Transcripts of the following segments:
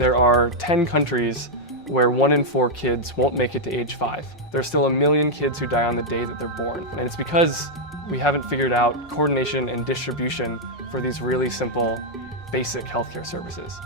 there are 10 countries where 1 in 4 kids won't make it to age 5. There's still 1 million kids who die on the day that they're born. And it's because we haven't figured out coordination and distribution for these really simple, basic healthcare services.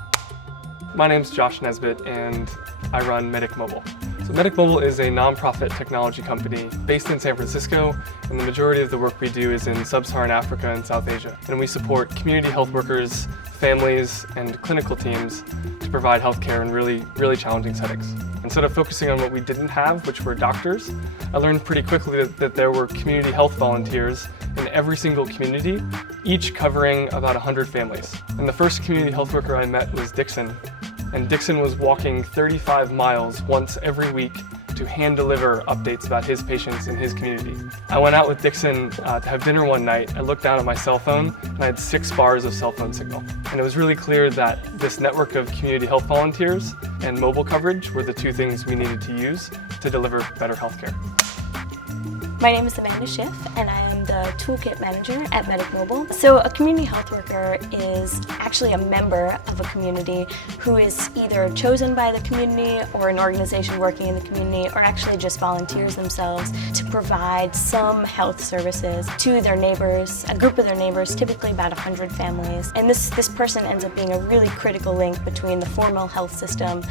My name's Josh Nesbitt, and I run Medic Mobile. So Medic Mobile is a nonprofit technology company based in San Francisco, and the majority of the work we do is in sub-Saharan Africa and South Asia. And we support community health workers, families, and clinical teams to provide healthcare in really challenging settings. Instead of focusing on what we didn't have, which were doctors, I learned pretty quickly that there were community health volunteers in every single community, each covering about 100 families. And the first community health worker I met was Dixon. And Dixon was walking 35 miles once every week to hand deliver updates about his patients in his community. I went out with Dixon to have dinner one night. I looked down at my cell phone and I had 6 bars of cell phone signal. And it was really clear that this network of community health volunteers and mobile coverage were the 2 things we needed to use to deliver better healthcare. My name is Amanda Schiff, and I am the Toolkit Manager at Medic Mobile. So a community health worker is actually a member of a community who is either chosen by the community or an organization working in the community, or actually just volunteers themselves to provide some health services to their neighbors, a group of their neighbors, typically about 100 families. And this person ends up being a really critical link between the formal health system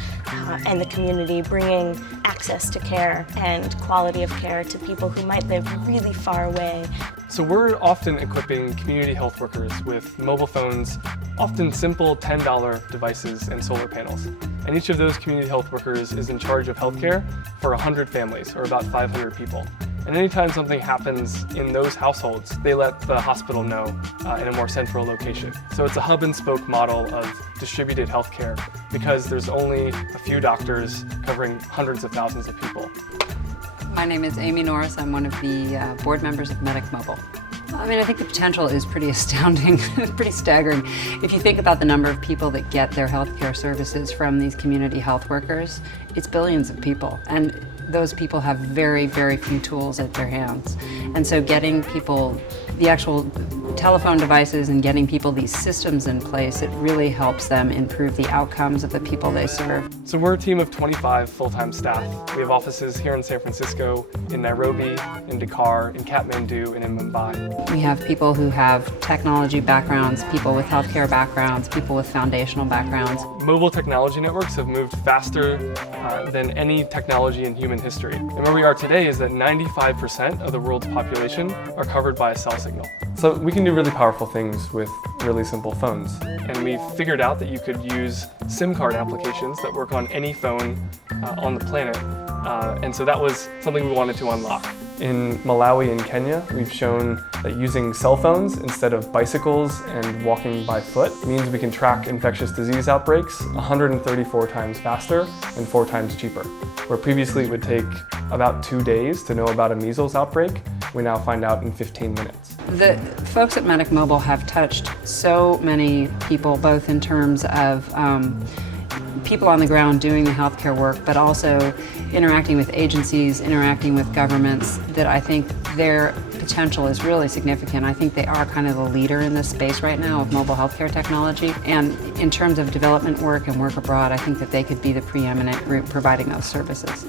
and the community, bringing access to care and quality of care to people who might live really far away. So we're often equipping community health workers with mobile phones, often simple $10 devices and solar panels. And each of those community health workers is in charge of healthcare for 100 families, or about 500 people. And anytime something happens in those households, they let the hospital know in a more central location. So it's a hub and spoke model of distributed healthcare because there's only a few doctors covering hundreds of thousands of people. My name is Amy Norris. I'm one of the board members of Medic Mobile. I think the potential is pretty astounding, pretty staggering. If you think about the number of people that get their healthcare services from these community health workers, it's billions of people. And those people have very, very few tools at their hands. And so getting people the actual telephone devices and getting people these systems in place, it really helps them improve the outcomes of the people they serve. So we're a team of 25 full-time staff. We have offices here in San Francisco, in Nairobi, in Dakar, in Kathmandu, and in Mumbai. We have people who have technology backgrounds, people with healthcare backgrounds, people with foundational backgrounds. Mobile technology networks have moved faster than any technology in human history. And where we are today is that 95% of the world's population are covered by a cell signal. So we can do really powerful things with really simple phones. And we figured out that you could use SIM card applications that work on any phone on the planet. And so that was something we wanted to unlock. In Malawi and Kenya, we've shown that using cell phones instead of bicycles and walking by foot means we can track infectious disease outbreaks 134 times faster and 4 times cheaper. Where previously it would take about 2 days to know about a measles outbreak, we now find out in 15 minutes. The folks at Medic Mobile have touched so many people, both in terms of people on the ground doing the healthcare work, but also interacting with agencies, interacting with governments, that I think their potential is really significant. I think they are kind of the leader in this space right now of mobile healthcare technology. And in terms of development work and work abroad, I think that they could be the preeminent group providing those services.